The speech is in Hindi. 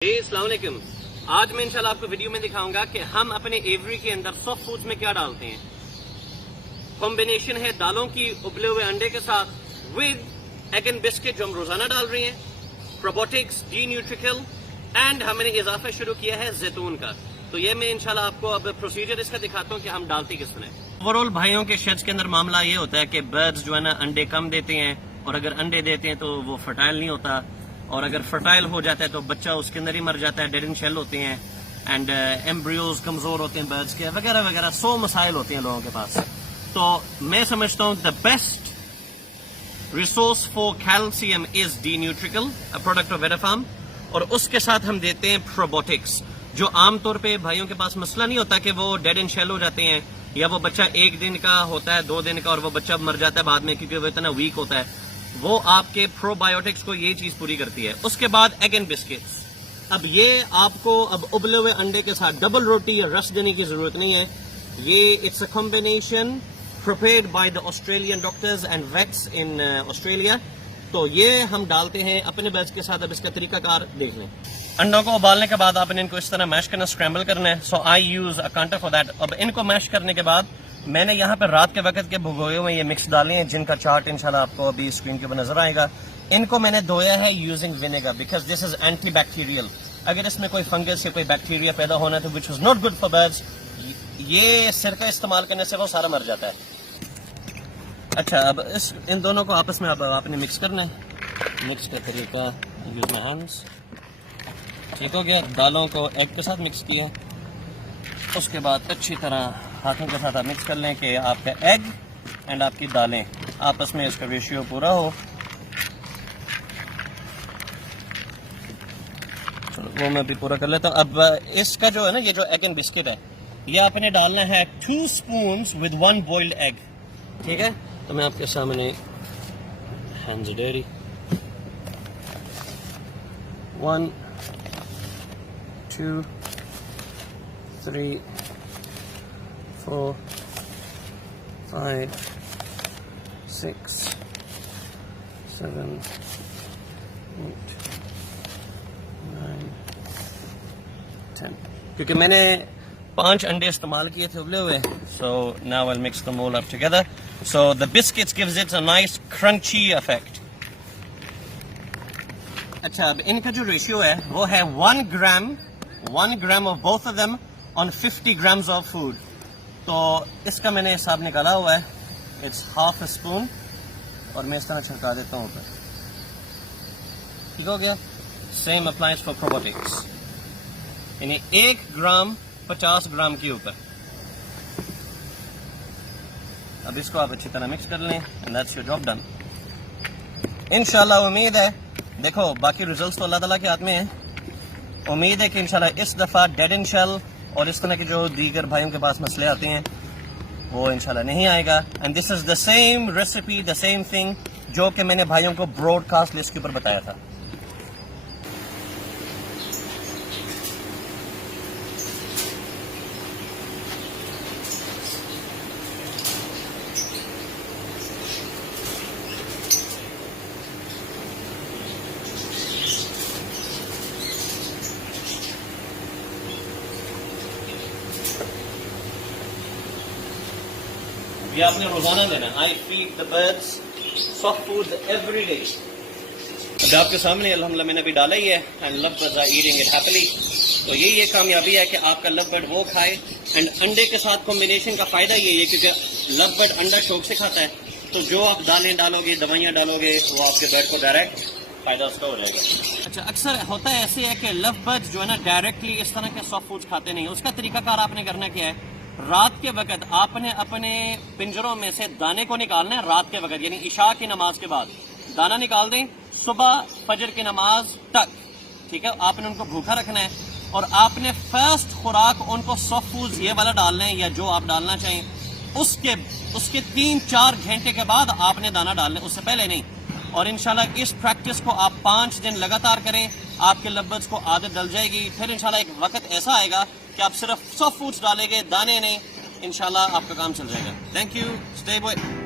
अस्सलाम वालेकुम। आज मैं इंशाल्लाह आपको वीडियो में दिखाऊंगा कि हम अपने एवरी के अंदर सॉफ्ट फूड्स में क्या डालते हैं। कॉम्बिनेशन है दालों की उबले हुए अंडे के साथ विद एग एंड बिस्किट जो हम रोजाना डाल रहे हैं, प्रोबोटिक्स, डी न्यूट्रिकल एंड हमने इजाफा शुरू किया है जैतून का। तो ये मैं इंशाल्लाह आपको अब प्रोसीजर इसका दिखाता हूँ कि हम डालते किस तरह। ओवरऑल भाइयों के शेड्स के अंदर मामला ये होता है कि बर्ड्स जो है ना अंडे कम देते हैं, और अगर अंडे देते हैं तो वो फर्टाइल नहीं होता, और अगर फर्टाइल हो जाता है तो बच्चा उसके अंदर ही मर जाता है, डेड इन शेल होते हैं एंड एम्ब्रियोज कमजोर होते हैं बर्ड्स के, वगैरह वगैरह 100 मसाइल होते हैं लोगों के पास। तो मैं समझता हूँ the best resource for calcium is the Nutrical, a product of Vedafarm, और उसके साथ हम देते हैं प्रोबोटिक्स, जो आमतौर पे भाइयों के पास मसला नहीं होता कि वो डेड इन शेल हो जाते हैं, या वो बच्चा 1 दिन का होता है, 2 दिन का, और वो बच्चा मर जाता है बाद में क्योंकि वो इतना वीक होता है। वो आपके प्रोबायोटिक्स को ये चीज पूरी करती है। उसके बाद एग एंड बिस्किट्स। अब ये आपको अब उबले हुए अंडे के साथ डबल रोटी या रस देने की जरूरत नहीं है। ये it's a combination prepared by the Australian doctors and vets in Australia. तो ये हम डालते हैं अपने बैच के साथ। अब इसका तरीकाकार देख लें। अंडों को उबालने के बाद आपने इनको इस तरह मैश करना, स्क्रैम्बल करना है। सो आई यूज अ कांटा फॉर दैट। अब इनको मैश करने के बाद मैंने यहाँ पे रात के वक्त के भुगोए हुए ये मिक्स डाले हैं, जिनका चार्ट इंशाल्लाह आपको अभी स्क्रीन के ऊपर नजर आएगा। इनको मैंने धोया है using vinegar because this is anti bacterial. अगर इसमें कोई फंगस या कोई बैक्टीरिया पैदा होना तो which is not good for birds, ये सिरका इस्तेमाल करने से वो सारा मर जाता है। अच्छा, अब इन दोनों को आपस में आपने मिक्स करना है। मिक्स का तरीका यूज माई हैंड्स। ठीक हो गया। दालों को एग के साथ मिक्स किया, उसके बाद अच्छी तरह हाथों के साथ आप मिक्स कर लें कि आपका एग एंड आपकी दालें आपस में इसका रेशियो पूरा हो। चलो वो मैं भी पूरा कर लेता हूँ। अब इसका जो है ना, ये जो एग एंड बिस्किट है, ये आपने डालना है 2 स्पून्स विद 1 बॉइल्ड एग। ठीक है, तो मैं आपके सामने हैंड्स डेयरी 1 2 3 4 5 6 7 8 9 10। क्योंकि मैंने 5 अंडे इस्तेमाल किए थे उबले हुए। So now I mix them all up together. So the biscuits gives it a nice crunchy effect. अच्छा, अब इनका जो रेशियो है वो है 1 gram of both of them on 50 grams of food. तो इसका मैंने हिसाब निकाला हुआ है। इट्स हाफ अ स्पून, और मैं इस तरह छिड़का देता हूँ ऊपर। ठीक हो गया। सेम अप्लाइज फॉर प्रोबोटिक्स, यानी 1 ग्राम 50 ग्राम के ऊपर। अब इसको आप अच्छी तरह मिक्स कर लें and that's your job done. इंशाल्लाह उम्मीद है, देखो बाकी रिजल्ट्स तो अल्लाह ताला के हाथ में है। उम्मीद है कि इंशाल्लाह इस दफा डेड इन शेल और इस तरह के जो दीगर भाइयों के पास मसले आते हैं वो इंशाल्लाह नहीं आएगा। And this is the same recipe, the same thing जो कि मैंने भाइयों को ब्रॉडकास्ट लिस्ट के ऊपर बताया था। ये आपने रोजाना देना। I feed the birds soft food every day. अब आपके सामने अल्हम्दुलिल्लाह मैंने भी डाला ही है and love birds are eating it happily. तो ये कामयाबी है कि आपका लव बर्ड वो खाए। एंड अंडे के साथ कॉम्बिनेशन का फायदा ये है क्योंकि लव बर्ड अंडा शौक से खाता है, तो जो आप दालें डालोगे, दवाइयाँ डालोगे, वो आपके बर्ड को डायरेक्ट फायदा उसका हो जाएगा। अच्छा, अक्सर होता है ऐसे है कि लव बर्ड्स जो है ना डायरेक्टली इस तरह के सॉफ्ट फूड्स खाते नहीं। उसका तरीकाकार आपने करना क्या है, रात के वक्त आपने अपने पिंजरों में से दाने को निकालना है। रात के वक्त यानी इशा की नमाज के बाद दाना निकाल दें, सुबह फजर की नमाज तक। ठीक है, आपने उनको भूखा रखना है, और आपने फर्स्ट खुराक उनको सॉफ्ट फूड्स ये वाला डालना है या जो आप डालना चाहें। उसके 3-4 घंटे के बाद आपने दाना डालना है, उससे पहले नहीं। और इंशाल्लाह इस प्रैक्टिस को आप 5 दिन लगातार करें, आपके लव को आदत डल जाएगी। फिर इंशाल्लाह एक वक्त ऐसा आएगा कि आप सिर्फ सॉफ्ट फूड्स डालेंगे, दाने नहीं, इंशाल्लाह आपका काम चल जाएगा। Thank you, stay boy.